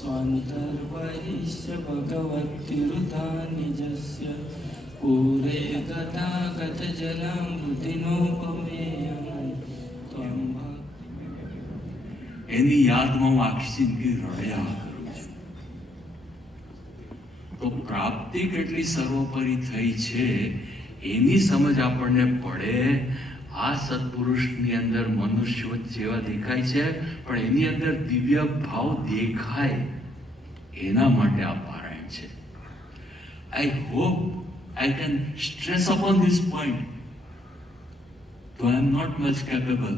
स्वान्तर्बहिश्च भगवत्तिरुधा निजस्य पूरे गतागतजलामृतिनोपमेयं त्वं એની યાદમાં હું આખી જિંદગી રડ્યા કરું છું. તો પ્રાપ્તિ કેટલી સર્વોપરી થઈ છે એની સમજ આપણને પડે. આ સત્પુરુષની અંદર મનુષ્ય જેવા દેખાય છે, પણ એની અંદર દિવ્ય ભાવ દેખાય એના માટે આ પારાયણ છે. I hope I can stress upon this point. તો I am not much capable,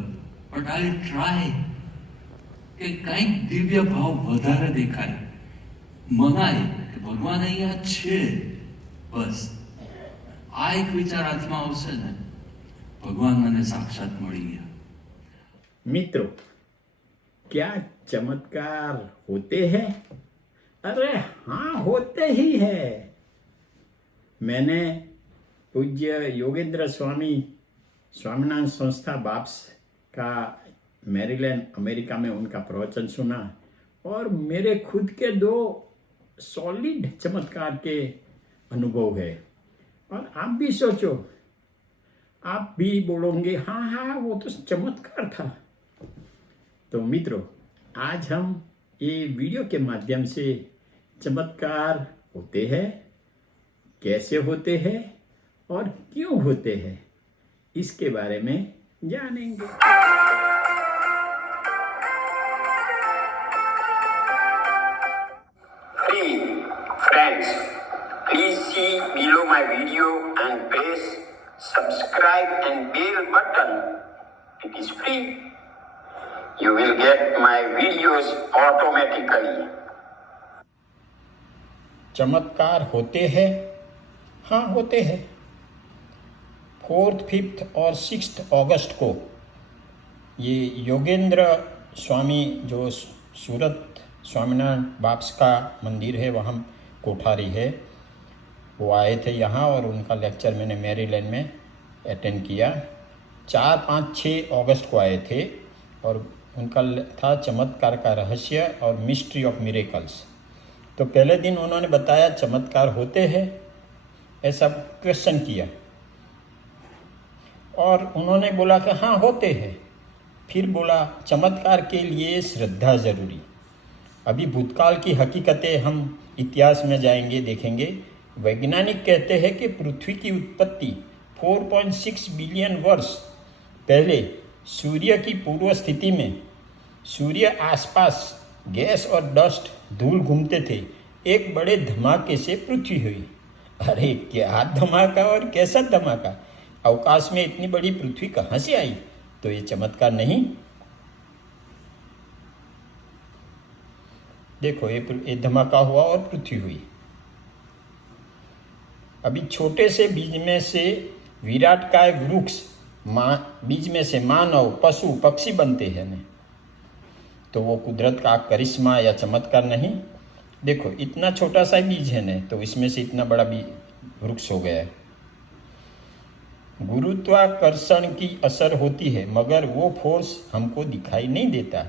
but I try કે કંઈક દિવ્ય ભાવ વધારે દેખાય, મનાય કે ભગવાન અહીંયા છે. બસ આ એક વિચાર હાથમાં આવશે ને, भगवान मैंने साक्षात मળી गया. मित्रों, क्या चमत्कार होते हैं? अरे हाँ, होते ही है. मैंने पूज्य योगेंद्र स्वामी स्वामीनारायण संस्था बाप्स का मैरीलैंड अमेरिका में उनका प्रवचन सुना और मेरे खुद के 2 सॉलिड चमत्कार के अनुभव है. और आप भी सोचो, आप भी बोलोगे हाँ हाँ वो तो चमत्कार था. तो मित्रों, आज हम ये वीडियो के माध्यम से चमत्कार होते हैं, कैसे होते हैं और क्यों होते हैं, इसके बारे में जानेंगे. Friends, please see below my video and press subscribe and bell button. It is free. You will get my videos automatically. चमत्कार होते हैं? हाँ, होते हैं. 4th, 5th और 6th अगस्त को ये योगेंद्र स्वामी जो सूरत स्वामीनारायण बाप्स का मंदिर है, वहाँ कोठारी है, वो आए थे यहाँ और उनका लेक्चर मैंने मैरीलैंड में अटेंड किया. 4, 5, 6 अगस्त को आए थे और उनका था चमत्कार का रहस्य और मिस्ट्री ऑफ मिरेकल्स. तो पहले दिन उन्होंने बताया चमत्कार होते हैं, ऐसा क्वेश्चन किया और उन्होंने बोला कि हाँ होते हैं. फिर बोला चमत्कार के लिए श्रद्धा ज़रूरी. अभी भूतकाल की हकीकतें हम इतिहास में जाएंगे, देखेंगे. वैज्ञानिक कहते हैं कि पृथ्वी की उत्पत्ति 4.6 बिलियन वर्ष पहले सूर्य की पूर्व स्थिति में सूर्य आसपास गैस और डस्ट धूल घूमते थे, एक बड़े धमाके से पृथ्वी हुई. अरे क्या धमाका और कैसा धमाका! अवकाश में इतनी बड़ी पृथ्वी कहाँ से आई? तो ये चमत्कार नहीं? देखो, ये धमाका हुआ और पृथ्वी हुई. अभी छोटे से बीज में से विराटकाय वृक्ष, बीज में से मानव, पशु, पक्षी बनते हैं न, तो वो कुदरत का करिश्मा या चमत्कार नहीं? देखो, इतना छोटा सा बीज है न, तो इसमें से इतना बड़ा भी वृक्ष हो गया है. गुरुत्वाकर्षण की असर होती है, मगर वो फोर्स हमको दिखाई नहीं देता.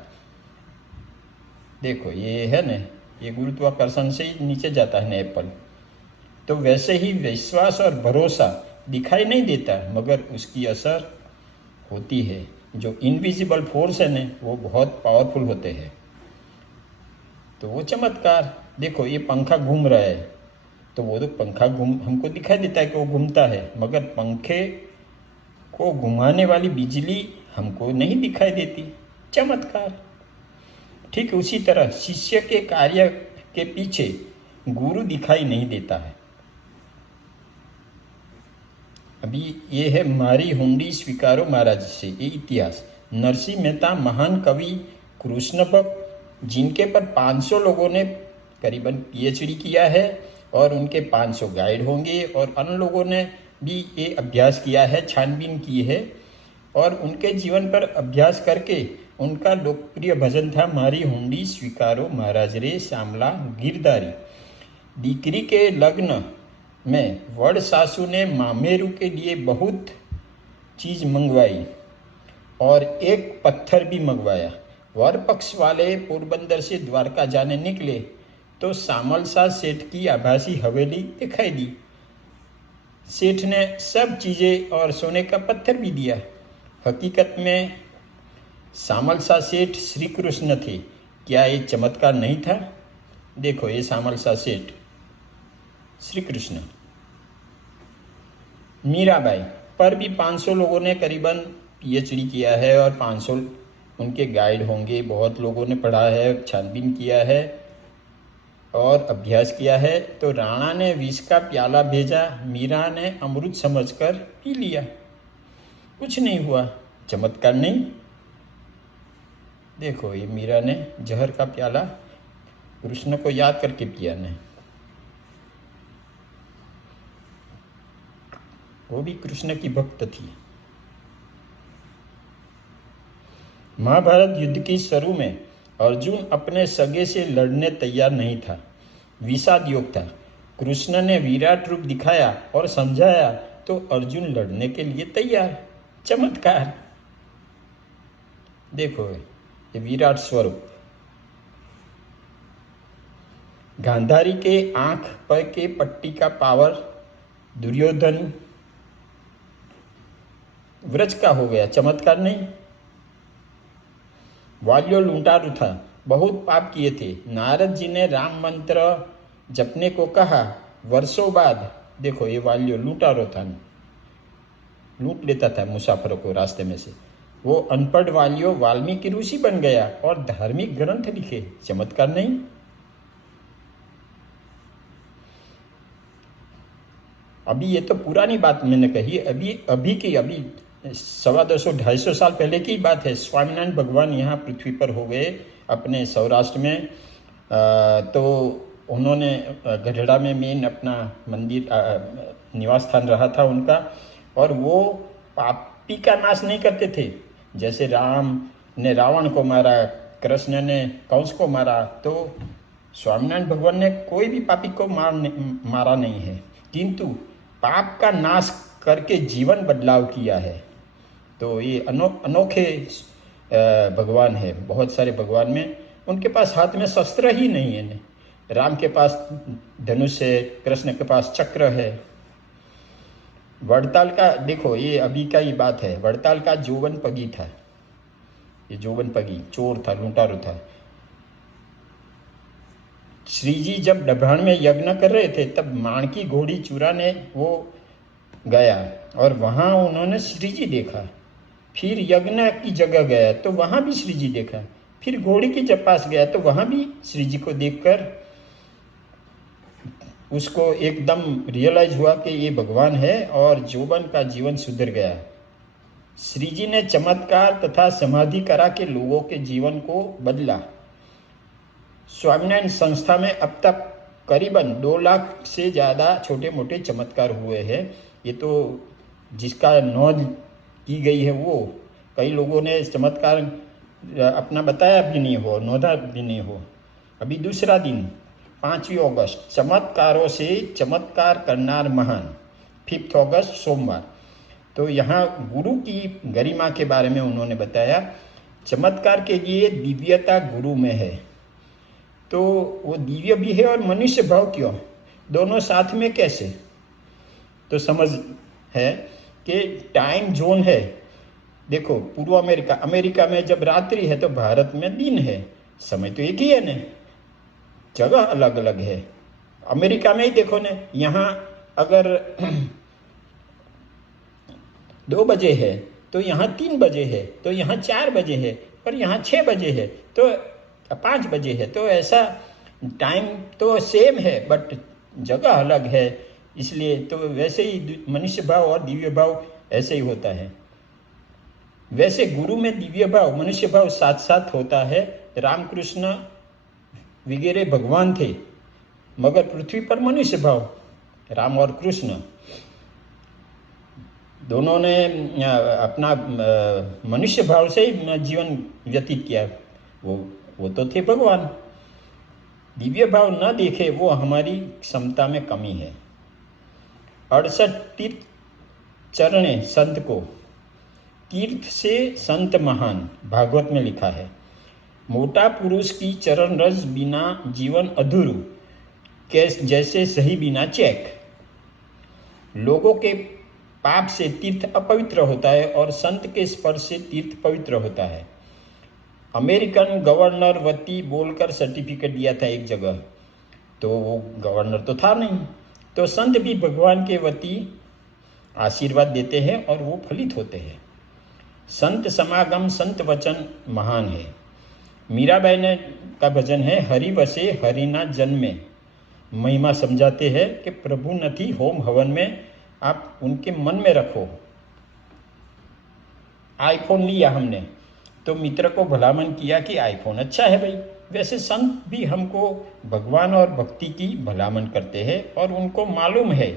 देखो, ये है न, ये गुरुत्वाकर्षण से ही नीचे जाता है न एप्पल. तो वैसे ही विश्वास और भरोसा दिखाई नहीं देता, मगर उसकी असर होती है. जो इनविजिबल फोर्स है न, वो बहुत पावरफुल होते हैं. तो वो चमत्कार. देखो, ये पंखा घूम रहा है, तो वो तो पंखा हमको दिखाई देता है कि वो घूमता है, मगर पंखे को घुमाने वाली बिजली हमको नहीं दिखाई देती. चमत्कार. ठीक उसी तरह शिष्य के कार्य के पीछे गुरु दिखाई नहीं देता है. अभी ये है मारी हुंडी स्वीकारो महाराज से ये इतिहास. नरसिंह मेहता महान कवि, कृष्ण भक्त, जिनके पर 500 लोगों ने करीबन PhD किया है और उनके 500 गाइड होंगे, और अन्य लोगों ने भी ये अभ्यास किया है, छानबीन की है, और उनके जीवन पर अभ्यास करके उनका लोकप्रिय भजन था मारी हुंडी स्वीकारो महाराज रे श्यामला गिरधारी. दीकरी के लग्न में वड सासू ने मामेरू के लिए बहुत चीज़ मंगवाई और एक पत्थर भी मंगवाया. वर पक्ष वाले पोरबंदर से द्वारका जाने निकले तो सामलसा सेठ की आभासी हवेली दिखाई दी। सेठ ने सब चीज़ें और सोने का पत्थर भी दिया। हकीकत में सामलसा सेठ श्री कृष्ण थे। क्या ये चमत्कार नहीं था? देखो, ये सामलसा सेठ श्री कृष्ण। मीराबाई पर भी 500 लोगों ने करीबन पीएचडी किया है और 500 उनके गाइड होंगे। बहुत लोगों ने पढ़ा है, छानबीन किया है और अभ्यास किया है। तो राणा ने विष का प्याला भेजा, मीरा ने अमृत समझकर पी लिया, कुछ नहीं हुआ। चमत्कार नहीं? देखो, ये मीरा ने जहर का प्याला कृष्ण को याद करके पिया ने, वो भी कृष्ण की भक्त थी। महाभारत युद्ध की शुरू में अर्जुन अपने सगे से लड़ने तैयार नहीं था, विषाद योग था। कृष्ण ने विराट रूप दिखाया और समझाया तो अर्जुन लड़ने के लिए तैयार। चमत्कार। देखो, ये विराट स्वरूप। गांधारी के आंख पर के पट्टी का पावर दुर्योधन व्रज का हो गया। चमत्कार नहीं? वाल्यो लूंटारू था, बहुत पाप किए थे। नारद जी ने राम मंत्र जपने को कहा। वर्षों बाद देखो, ये वाल्यो लूंटारो था, लूट लेता था मुसाफिरों को रास्ते में से। वो अनपढ़ वालियो वाल्मीकि ऋषि बन गया और धार्मिक ग्रंथ लिखे। चमत्कार नहीं? अभी ये तो पुरानी बात मैंने कही, अभी की 125-250 साल पहले की बात है। स्वामीनारायण भगवान यहाँ पृथ्वी पर हो गए अपने सौराष्ट्र में। तो उन्होंने गढ़ड़ा में मेन अपना मंदिर निवास स्थान रहा था उनका, और वो पापी का नाश नहीं करते थे। जैसे राम ने रावण को मारा, कृष्ण ने कंस को मारा, तो स्वामीनारायण भगवान ने कोई भी पापी को मारा नहीं है, किंतु पाप का नाश करके जीवन बदलाव किया है। तो ये अनोखे भगवान है। बहुत सारे भगवान में उनके पास हाथ में शस्त्र ही नहीं है। राम के पास धनुष है, कृष्ण के पास चक्र है। वड़ताल का देखो, ये अभी का ही बात है। वड़ताल का जोवन पगी था। ये जोवन पगी चोर था, लूंटारू था। श्री जी जब डभाण में यज्ञ कर रहे थे तब माणकी घोड़ी चुराने वो गया और वहाँ उन्होंने श्री जी देखा। फिर यज्ञ की जगह गया तो वहाँ भी श्री जी देखा। फिर घोड़ी के जब पास गया तो वहाँ भी श्री जी को देखकर उसको एकदम रियलाइज हुआ कि ये भगवान है और जोबन का जीवन सुधर गया। श्री जी ने चमत्कार तथा समाधि करा के लोगों के जीवन को बदला। स्वामीनारायण संस्था में अब तक करीबन 2 लाख से ज़्यादा छोटे मोटे चमत्कार हुए हैं। ये तो जिसका नोंद की गई है वो, कई लोगों ने चमत्कार अपना बताया भी नहीं हो, नोंदा भी नहीं हो। अभी दूसरा दिन 5 अगस्त, चमत्कारों से चमत्कार करनार महान, 5 अगस्त सोमवार। तो यहाँ गुरु की गरिमा के बारे में उन्होंने बताया। चमत्कार के लिए दिव्यता गुरु में है, तो वो दिव्य भी है और मनुष्य भाव क्यों, दोनों साथ में कैसे? तो समझ है कि टाइम जोन है। देखो, पूर्व अमेरिका में जब रात्रि है तो भारत में दिन है। समय तो एक ही है ना, जगह अलग अलग है। अमेरिका में ही देखो ना, यहाँ अगर 2 बजे है तो यहाँ 3 बजे है, तो यहाँ 4 बजे है, और यहाँ 6 बजे है, तो 5 बजे है। तो ऐसा टाइम तो सेम है बट जगह अलग है। इसलिए तो वैसे ही मनुष्य भाव और दिव्य भाव ऐसे ही होता है। वैसे गुरु में दिव्य भाव मनुष्य भाव साथ साथ होता है। रामकृष्ण वगैरह भगवान थे मगर पृथ्वी पर मनुष्य भाव, राम और कृष्ण दोनों ने अपना मनुष्य भाव से ही जीवन व्यतीत किया। वो तो थे भगवान। दिव्य भाव न देखे वो हमारी क्षमता में कमी है। 68 तीर्थ चरणे संत को, तीर्थ से संत महान, भागवत में लिखा है। मोटा पुरुष की चरण रज बिना जीवन अधूरू, जैसे सही बिना चेक। लोगों के पाप से तीर्थ अपवित्र होता है और संत के स्पर्श से तीर्थ पवित्र होता है। अमेरिकन गवर्नर वती बोलकर सर्टिफिकेट दिया था एक जगह, तो वो गवर्नर तो था नहीं, तो संत भी भगवान के वती आशीर्वाद देते हैं और वो फलित होते हैं। संत समागम संत वचन महान है। मीराबाई ने का भजन है, हरि बसे हरिना जन में। महिमा समझाते हैं कि प्रभु नथी होम हवन में, आप उनके मन में रखो। आईफोन लिया हमने तो मित्र को भलामन किया कि आईफोन अच्छा है भाई। वैसे संत भी हमको भगवान और भक्ति की भलामन करते हैं और उनको मालूम है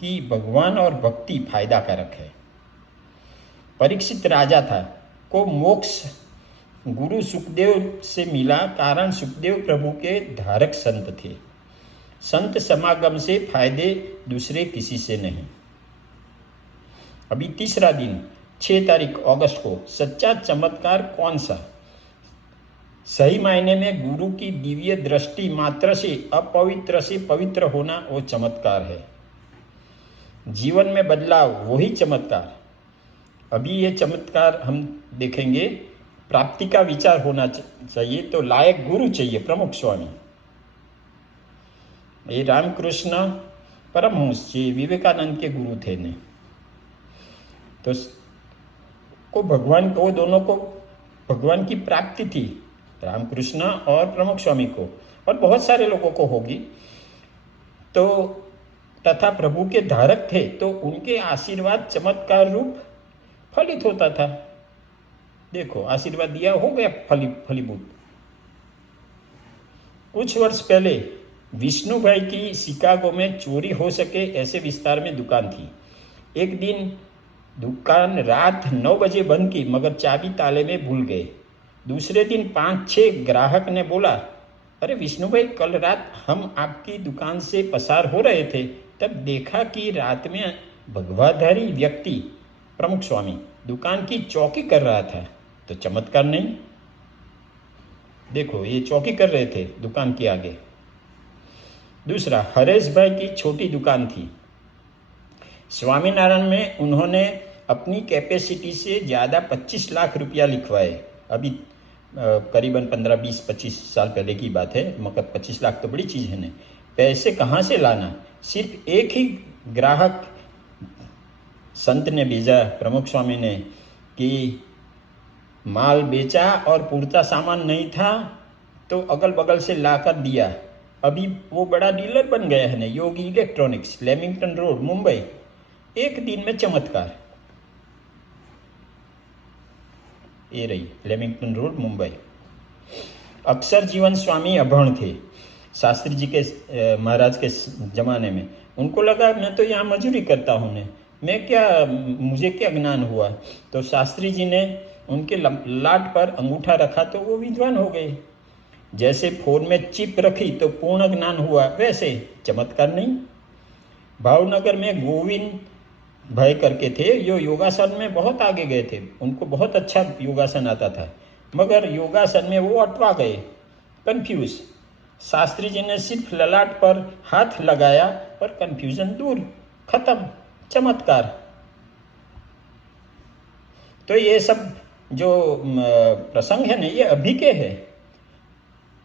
कि भगवान और भक्ति फायदा कारक है। परीक्षित राजा था को मोक्ष गुरु सुखदेव से मिला, कारण सुखदेव प्रभु के धारक संत थे। संत समागम से फायदे दूसरे किसी से नहीं। अभी तीसरा दिन 6 तारीख अगस्त को, सच्चा चमत्कार कौन सा? सही मायने में गुरु की दिव्य दृष्टि मात्र से अपवित्र से पवित्र होना वो चमत्कार है। जीवन में बदलाव वही चमत्कार। अभी ये चमत्कार हम देखेंगे। प्राप्ति का विचार होना चाहिए तो लायक गुरु चाहिए। प्रमुख स्वामी ये रामकृष्ण परमहंस जी विवेकानंद के गुरु थे ने, तो को भगवान को, दोनों को भगवान की प्राप्ति थी, रामकृष्ण और प्रमुख स्वामी को, और बहुत सारे लोगों को होगी। तो तथा प्रभु के धारक थे तो उनके आशीर्वाद चमत्कार रूप फलित होता था। देखो आशीर्वाद दिया, हो गया फलीभूत। कुछ वर्ष पहले विष्णु भाई की शिकागो में चोरी हो सके ऐसे विस्तार में दुकान थी। एक दिन दुकान रात 9 बजे बंद की, मगर चाबी ताले में भूल गए। दूसरे दिन 5-6 ग्राहक ने बोला, अरे विष्णु भाई, कल रात हम आपकी दुकान से पसार हो रहे थे, तब देखा कि रात में भगवाधारी व्यक्ति प्रमुख स्वामी दुकान की चौकी कर रहा था। तो चमत्कार नहीं? देखो ये चौकी कर रहे थे दुकान के आगे। दूसरा, हरेश भाई की छोटी दुकान थी स्वामीनारायण में। उन्होंने अपनी कैपेसिटी से ज़्यादा 25 लाख रुपया लिखवाए। अभी करीबन 15-20-25 साल पहले की बात है, मगर 25 लाख तो बड़ी चीज़ है ना। पैसे कहाँ से लाना? सिर्फ एक ही ग्राहक संत ने भेजा, प्रमुख स्वामी ने, कि माल बेचा और पूरता सामान नहीं था तो अगल बगल से लाकर दिया। अभी वो बड़ा डीलर बन गया है ना, योगी इलेक्ट्रॉनिक्स, लेमिंगटन रोड, मुंबई। एक दिन में चमत्कार। ये रही लेमिंगटन रोड, मुंबई। अक्षर जीवन स्वामी अभण थे शास्त्री जी के महाराज के जमाने में। उनको लगा मैं तो यहाँ मजूरी करता हूँ ने, मैं क्या, मुझे क्या ज्ञान हुआ। तो शास्त्री जी ने उनके लाट पर अंगूठा रखा तो वो विद्वान हो गए। जैसे फोन में चिप रखी तो पूर्ण ज्ञान हुआ, वैसे चमत्कार नहीं। भावनगर में गोविंद भाई करके थे, जो योगासन में बहुत आगे गए थे। उनको बहुत अच्छा योगासन आता था, मगर योगासन में वो अटवा गए, कंफ्यूज। शास्त्री जी ने सिर्फ ललाट पर हाथ लगाया और कंफ्यूजन दूर, खत्म, चमत्कार। तो ये सब जो प्रसंग है ना, ये अभी के है।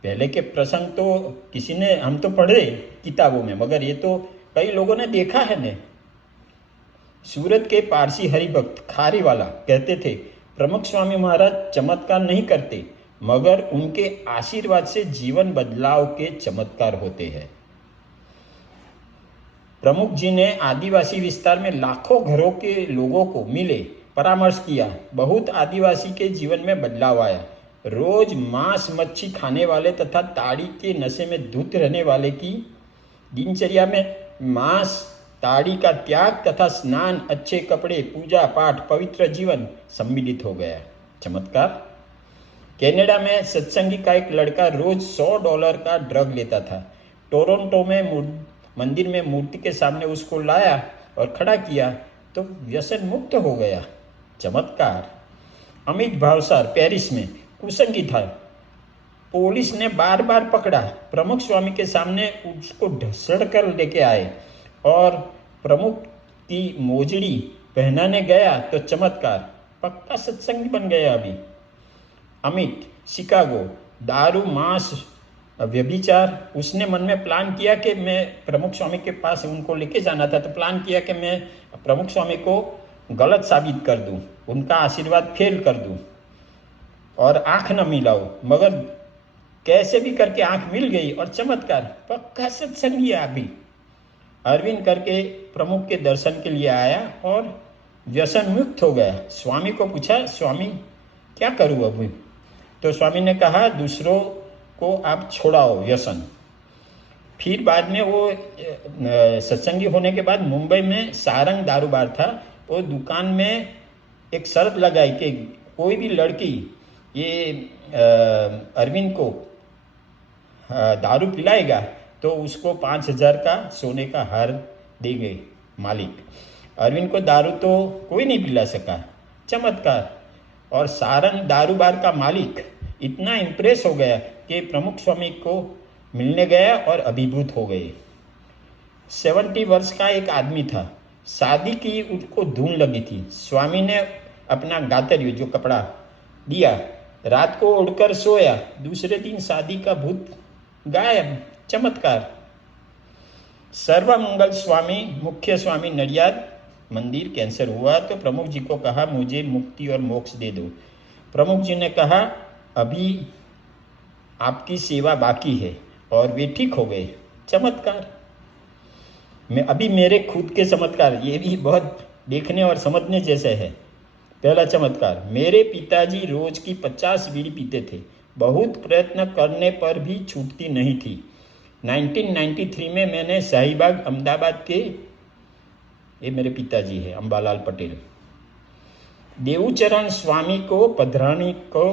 पहले के प्रसंग तो किसी ने, हम तो पढ़े किताबों में, मगर ये तो कई लोगों ने देखा है ने। सूरत के पारसी हरिभक्त खारीवाला कहते थे, प्रमुख स्वामी महाराज चमत्कार नहीं करते, मगर उनके आशीर्वाद से जीवन बदलाव के चमत्कार होते हैं। प्रमुख जी ने आदिवासी विस्तार में लाखों घरों के लोगों को मिले, परामर्श किया। बहुत आदिवासी के जीवन में बदलाव आया। रोज मांस मच्छी खाने वाले तथा ताड़ी के नशे में धुत रहने वाले की दिनचर्या में मांस ताड़ी का त्याग तथा स्नान, अच्छे कपड़े, पूजा पाठ, पवित्र जीवन सम्मिलित हो गया। चमत्कार। कनाडा में सत्संगी का एक लड़का रोज $100 का ड्रग लेता था। टोरंटो में मंदिर में मूर्ति के सामने उसको लाया और खड़ा किया तो व्यसन मुक्त हो गया। चमत्कार। अमित भावसार पेरिस में कुसंगी था, पुलिस ने बार बार पकड़ा, प्रमुख स्वामी के सामने उसको ढसड़ कर लेके आए और प्रमुख की मोजड़ी पहनाने गया तो चमत्कार, पक्का सत्संगी बन गया। अभी अमित, शिकागो, दारू, मांस, व्यभिचार। उसने मन में प्लान किया कि मैं प्रमुख स्वामी के पास उनको लेके जाना था, तो प्लान किया कि मैं प्रमुख स्वामी को गलत साबित कर दूं, उनका आशीर्वाद फेल कर दूं और आंख न मिलाऊं, मगर कैसे भी करके आंख मिल गई और चमत्कार, पक्का सत्संगी अभी। अरविंद करके प्रमुख के दर्शन के लिए आया और व्यसन मुक्त हो गया। स्वामी को पूछा, स्वामी क्या करूँ अभी? तो स्वामी ने कहा, दूसरों को आप छोड़ाओ व्यसन। फिर बाद में वो सत्संगी होने के बाद मुंबई में सारंग दारू बार था, वो दुकान में एक शर्त लगाई कि कोई भी लड़की ये अरविंद को दारू पिलाएगा तो उसको 5,000 का सोने का हार देंगे मालिक। अरविंद को दारू तो कोई नहीं पिला सका, चमत्कार। और सारंग दारू बार का मालिक इतना इम्प्रेस हो गया कि प्रमुख स्वामी को मिलने गया और अभिभूत हो गए। 70 वर्ष का एक आदमी था, शादी की उसको धून लगी थी। स्वामी ने अपना गातरियो जो कपड़ा दिया, रात को उड़कर सोया, दूसरे दिन शादी का भूत गायब, चमत्कार। सर्वमंगल स्वामी, मुख्य स्वामी नडियाद मंदिर कैंसर हुआ तो प्रमुख जी को कहा, मुझे मुक्ति और मोक्ष दे दो। प्रमुख जी ने कहा, अभी आपकी सेवा बाकी है, और वे ठीक हो गए, चमत्कार। मैं अभी मेरे खुद के चमत्कार, ये भी बहुत देखने और समझने जैसे है। पहला चमत्कार, मेरे पिताजी रोज की 50 बीड़ी पीते थे, बहुत प्रयत्न करने पर भी छूटती नहीं थी। 1993 में मैंने शाहीबाग अहमदाबाद के, ये मेरे पिताजी है, अंबालाल पटेल, देवूचरण स्वामी को पधरानी को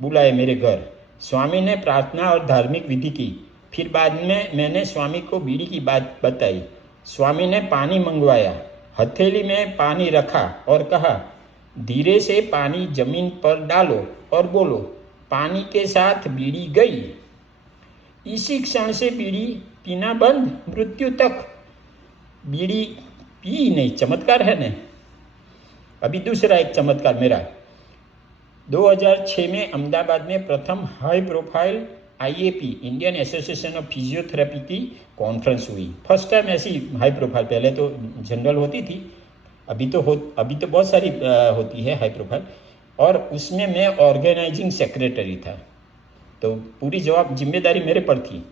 बुलाए मेरे घर। स्वामी ने प्रार्थना और धार्मिक विधि की। फिर बाद में मैंने स्वामी को बीड़ी की बात बताई। स्वामी ने पानी मंगवाया, हथेली में पानी रखा और कहा, धीरे से पानी जमीन पर डालो और बोलो, पानी के साथ बीड़ी गई। इसी क्षण से बीड़ी पीना बंद, मृत्यु तक बीड़ी पी नहीं, चमत्कार है ना। अभी दूसरा एक चमत्कार मेरा, 2006 में अहमदाबाद में प्रथम high profile IAP Indian association of physiotherapy की कॉन्फ्रेंस हुई। फर्स्ट टाइम ऐसी हाई प्रोफाइल, पहले तो जनरल होती थी, अभी तो बहुत सारी होती है हाई प्रोफाइल, और उसमें मैं ऑर्गेनाइजिंग सेक्रेटरी था, तो पूरी जिम्मेदारी मेरे पर थी।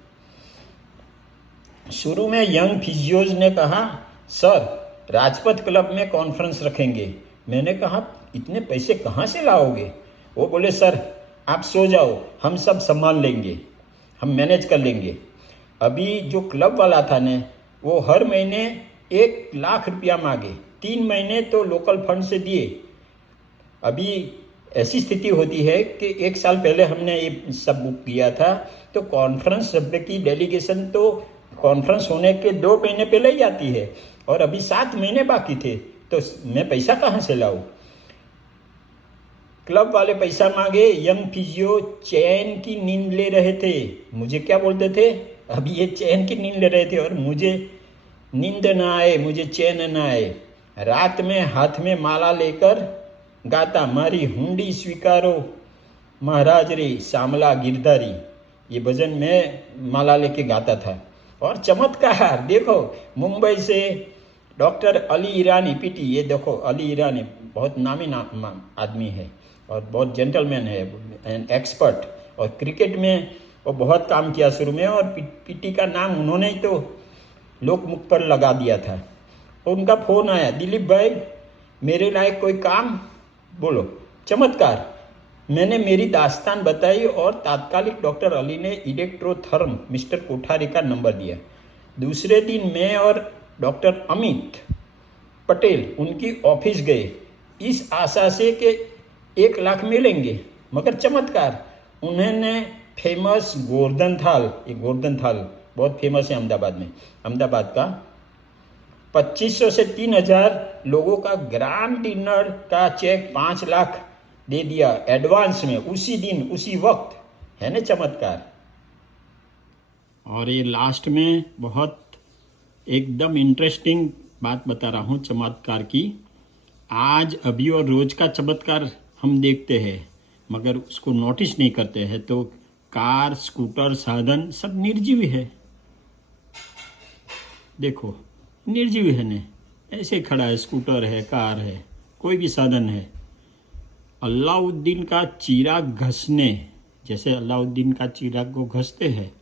शुरू में यंग फिजियोज ने कहा, सर राजपथ क्लब में कॉन्फ्रेंस रखेंगे। मैंने कहा, इतने पैसे कहाँ से लाओगे? वो बोले, सर आप सो जाओ, हम सब संभाल लेंगे, हम मैनेज कर लेंगे। अभी जो क्लब वाला था ने, वो हर महीने 1 लाख रुपया मांगे, 3 महीने तो लोकल फंड से दिए। अभी ऐसी स्थिति होती है कि 1 साल पहले हमने ये सब बुक किया था, तो कॉन्फ्रेंस सभ्य की डेलीगेशन तो कॉन्फ्रेंस होने के 2 महीने पहले ही आती है, और अभी 7 महीने बाकी थे, तो मैं पैसा कहाँ से लाऊं? क्लब वाले पैसा मांगे, यंग फिजियो चैन की नींद ले रहे थे। मुझे क्या बोलते थे, अभी ये चैन की नींद ले रहे थे, और मुझे नींद ना आए, मुझे चैन ना आए। रात में हाथ में माला लेकर गाता, मारी हुंडी स्वीकारो महाराज रे श्यामला गिरधारी, ये भजन मैं माला लेके गाता था। और चमत्कार देखो, मुंबई से डॉक्टर अली ईरानी पीटी, ये देखो अली ईरानी बहुत नामी आदमी है और बहुत जेंटलमैन है, एन एक्सपर्ट, और क्रिकेट में वो बहुत काम किया शुरू में, और पीटी का नाम उन्होंने ही तो लोकमुख पर लगा दिया था। उनका फ़ोन आया, दिलीप भाई मेरे लायक कोई काम बोलो, चमत्कार। मैंने मेरी दास्तान बताई और तात्कालिक डॉक्टर अली ने इलेक्ट्रोथर्म मिस्टर कोठारी का नंबर दिया। दूसरे दिन मैं और डॉक्टर अमित पटेल उनकी ऑफिस गए, इस आशा से कि 1 लाख मिलेंगे, मगर चमत्कार, उन्होंने फेमस गोवर्धन थाल, ये गोवर्धन थाल बहुत फेमस है अहमदाबाद में, अहमदाबाद का 2500 से 3000 लोगों का ग्रांड डिनर का चेक 5 लाख दे दिया एडवांस में, उसी दिन उसी वक्त। है ना चमत्कार। और ये लास्ट में बहुत एकदम इंटरेस्टिंग बात बता रहा हूँ चमत्कार की। आज अभी और रोज का चमत्कार हम देखते हैं मगर उसको नोटिस नहीं करते हैं, तो कार स्कूटर साधन सब निर्जीव है। देखो निर्जीव है ने, ऐसे खड़ा है, स्कूटर है, कार है, कोई भी साधन है। अलाउद्दीन का चिराग घसने, जैसे अलाउद्दीन का चिराग को घसते हैं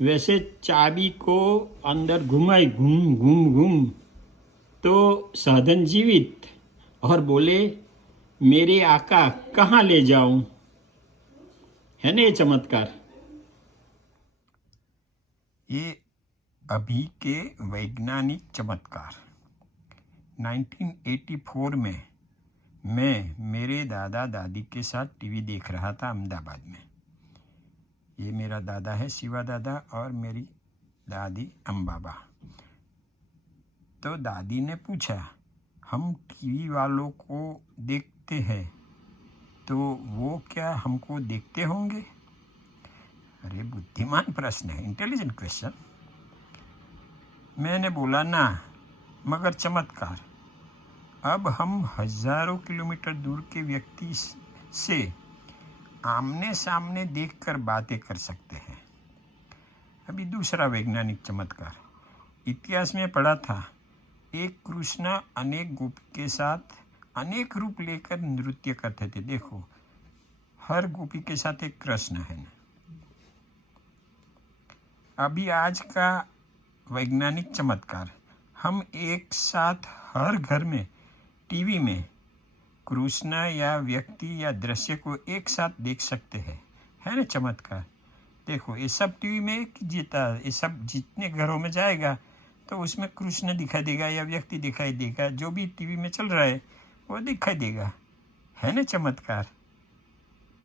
वैसे चाबी को अंदर घुमाई, घूम घूम घूम तो साधन जीवित, और बोले मेरे आका कहाँ ले जाऊं। है ना ये चमत्कार। ये अभी के वैज्ञानिक चमत्कार। 1984 में मैं मेरे दादा दादी के साथ टीवी देख रहा था अहमदाबाद में। ये मेरा दादा है शिवा दादा और मेरी दादी अम्बाबा। तो दादी ने पूछा, हम टीवी वालों को देखते हैं तो वो क्या हमको देखते होंगे? अरे बुद्धिमान प्रश्न है, इंटेलिजेंट क्वेश्चन। मैंने बोला ना, मगर चमत्कार। अब हम हजारों किलोमीटर दूर के व्यक्ति से आमने सामने देखकर बातें कर सकते हैं। अभी दूसरा वैज्ञानिक चमत्कार। इतिहास में पढ़ा था, एक कृष्ण अनेक गोपी के साथ अनेक रूप लेकर नृत्य करते थे। देखो हर गोपी के साथ एक कृष्ण है। अभी आज का वैज्ञानिक चमत्कार, हम एक साथ हर घर में टीवी में कृष्ण या व्यक्ति या दृश्य को एक साथ देख सकते हैं। है ना चमत्कार। देखो ये सब टीवी में जीता, ये सब जितने घरों में जाएगा तो उसमें कृष्ण दिखाई देगा या व्यक्ति दिखाई देगा, जो भी टीवी में चल रहा है वो दिखाई देगा। है ना चमत्कार।